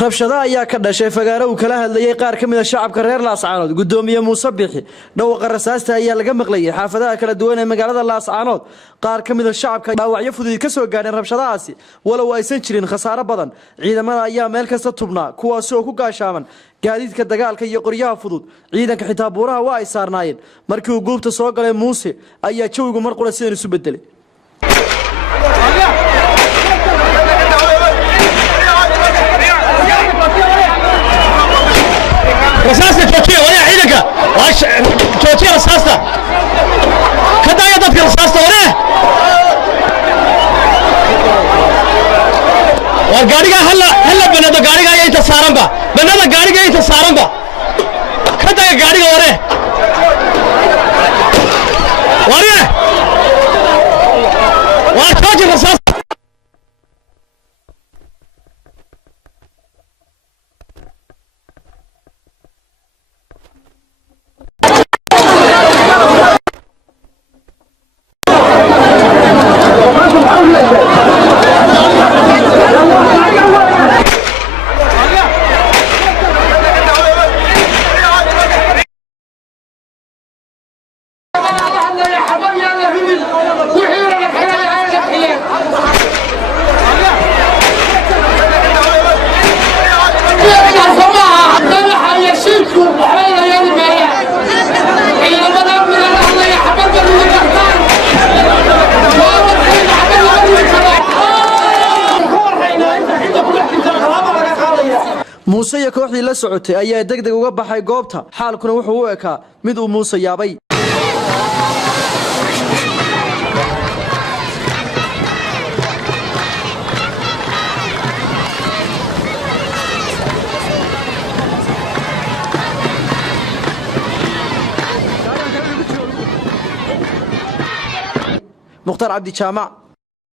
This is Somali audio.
rabshadaha ayaa ka dhashay fagaaro uu kala hadlayay qaar ka mid ah shacabka reer Laascaanood gudoomiye Muuse Bixi dhawaqa rasaasta ayaa laga maqlayay xaafadaha kala duwan ee magaalada Laascaanood qaar ka mid ah shacabka dhaawacyo fudud ka soo gaareen rabshadahaasi walow aysan jirin khasaare badan ciidamada ayaa meel kasta tubnaa kuwaas oo ku gaashaaman gaadiidka dagaalka iyo qoryaha fudud ciidanka xitaa buuraha waa ay saarnaayeen markii uu goobta soo galay Muuse ayaa jawigu mar qura sideen isu bedelay رصاصة توكية ولا عيدك توكية رصاصة كدا يدك رصاصة ولا والقاريقة هلا بنادى قاريقة يتصارن با بنادى قاريقة يتصارن با كدا قاريقة ولا توكية رصاصة Muuse iyo kooxdii la socotay ayaa degdeg uga baxay goobta xaalkuna wuxuu u ekaa mid uu Muuse yaabay Mukhtar Cabdi Jaamac